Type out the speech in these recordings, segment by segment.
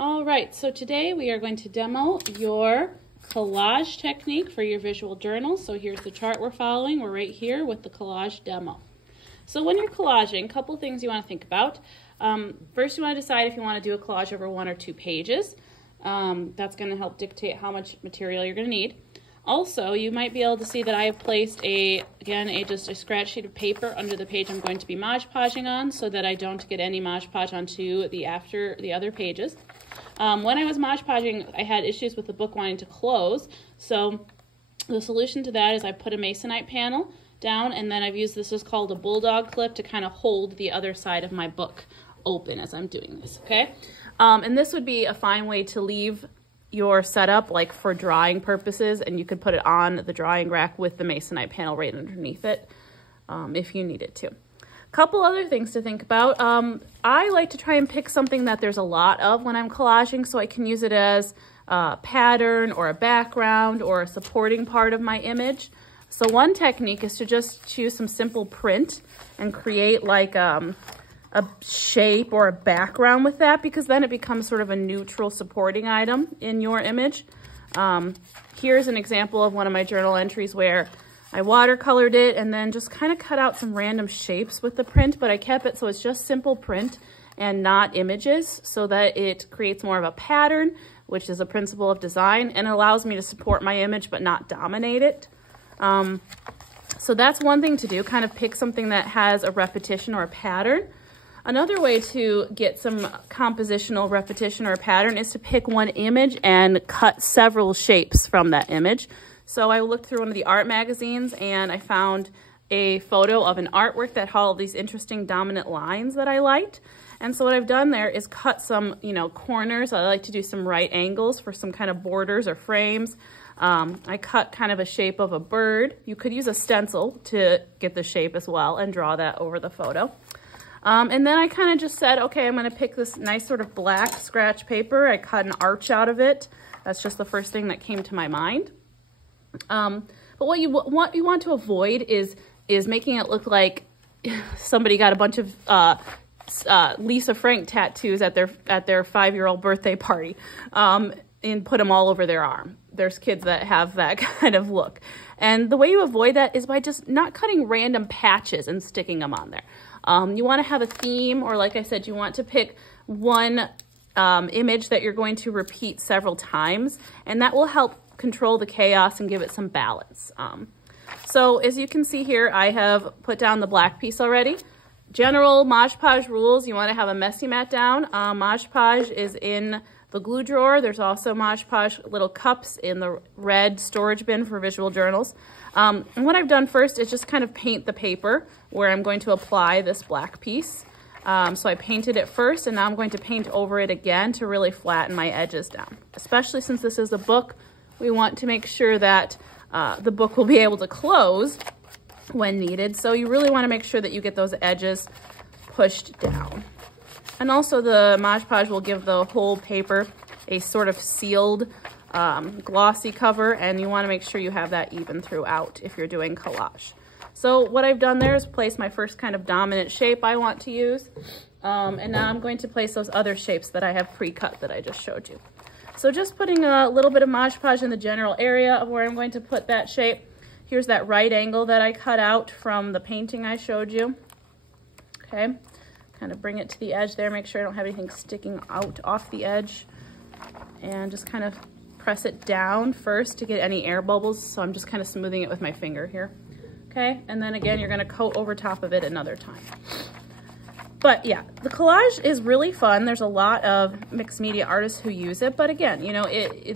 All right, so today we are going to demo your collage technique for your visual journal. So here's the chart we're following. We're right here with the collage demo. So when you're collaging, a couple things you want to think about. First, you want to decide if you want to do a collage over 1 or 2 pages. That's going to help dictate how much material you're going to need. Also, you might be able to see that I have placed just a scratch sheet of paper under the page I'm going to be Mod Podging on, so that I don't get any Mod Podge onto the other pages. When I was Mod Podging, I had issues with the book wanting to close, so the solution to that is I put a masonite panel down, and then I've used this is called a bulldog clip to kind of hold the other side of my book open as I'm doing this, okay? And this would be a fine way to leave your setup like for drawing purposes, and you could put it on the drawing rack with the masonite panel right underneath it if you needed to. Couple other things to think about. I like to try and pick something that there's a lot of when I'm collaging, so I can use it as a pattern or a background or a supporting part of my image. So one technique is to just choose some simple print and create like a shape or a background with that, because then it becomes sort of a neutral supporting item in your image. Here's an example of one of my journal entries where I watercolored it and then just kind of cut out some random shapes with the print, but I kept it so it's just simple print and not images, so that it creates more of a pattern, which is a principle of design, and allows me to support my image but not dominate it. So that's one thing to do, kind of pick something that has a repetition or a pattern. Another way to get some compositional repetition or a pattern is to pick one image and cut several shapes from that image. So I looked through one of the art magazines and I found a photo of an artwork that had all these interesting dominant lines that I liked. And so what I've done there is cut some, corners. I like to do some right angles for some kind of borders or frames. I cut kind of a shape of a bird. You could use a stencil to get the shape as well and draw that over the photo. And then I kind of just said, okay, I'm going to pick this nice sort of black scratch paper. I cut an arch out of it. That's just the first thing that came to my mind. But what you want to avoid is making it look like somebody got a bunch of Lisa Frank tattoos at their 5-year-old birthday party and put them all over their arm. There's kids that have that kind of look. And the way you avoid that is by just not cutting random patches and sticking them on there. You want to have a theme, or like I said, you want to pick one image that you're going to repeat several times, and that will help control the chaos and give it some balance. So as you can see here, I have put down the black piece already. General Mod Podge rules, you want to have a messy mat down. Mod Podge is in the glue drawer. There's also Mod Podge little cups in the red storage bin for visual journals. And what I've done first is just kind of paint the paper where I'm going to apply this black piece. So I painted it first, and now I'm going to paint over it again to really flatten my edges down. Especially since this is a book, we want to make sure that the book will be able to close when needed. So you really want to make sure that you get those edges pushed down. And also the Mod Podge will give the whole paper a sort of sealed, glossy cover, and you want to make sure you have that even throughout if you're doing collage. So what I've done there is place my first kind of dominant shape I want to use, and now I'm going to place those other shapes that I have pre-cut that I just showed you. So just putting a little bit of Mod Podge in the general area of where I'm going to put that shape. Here's that right angle that I cut out from the painting I showed you. Okay, kind of bring it to the edge there, make sure I don't have anything sticking out off the edge, and just kind of press it down first to get any air bubbles. So I'm just kind of smoothing it with my finger here. Okay, and then again, you're going to coat over top of it another time. But yeah, the collage is really fun. There's a lot of mixed media artists who use it, but again,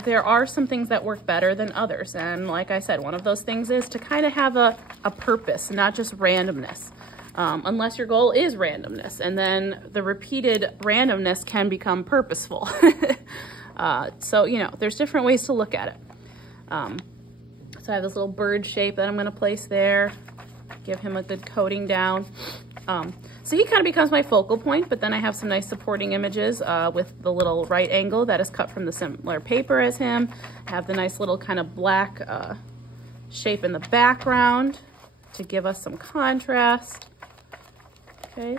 there are some things that work better than others. And like I said, one of those things is to kind of have a purpose, not just randomness. Unless your goal is randomness, and then the repeated randomness can become purposeful. So, there's different ways to look at it. So I have this little bird shape that I'm going to place there, give him a good coating down. So he kind of becomes my focal point, but then I have some nice supporting images with the little right angle that is cut from the similar paper as him. I have the nice little kind of black shape in the background to give us some contrast. Okay.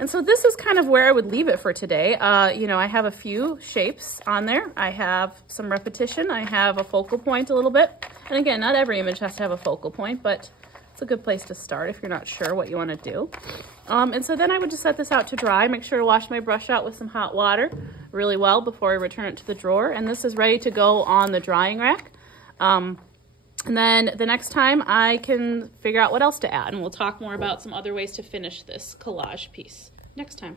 And so this is kind of where I would leave it for today. You know, I have a few shapes on there. I have some repetition. I have a focal point a little bit. And again, not every image has to have a focal point, but it's a good place to start if you're not sure what you want to do. And so then I would just set this out to dry. Make sure to wash my brush out with some hot water really well before I return it to the drawer. And this is ready to go on the drying rack. And then the next time I can figure out what else to add, and we'll talk more about some other ways to finish this collage piece next time.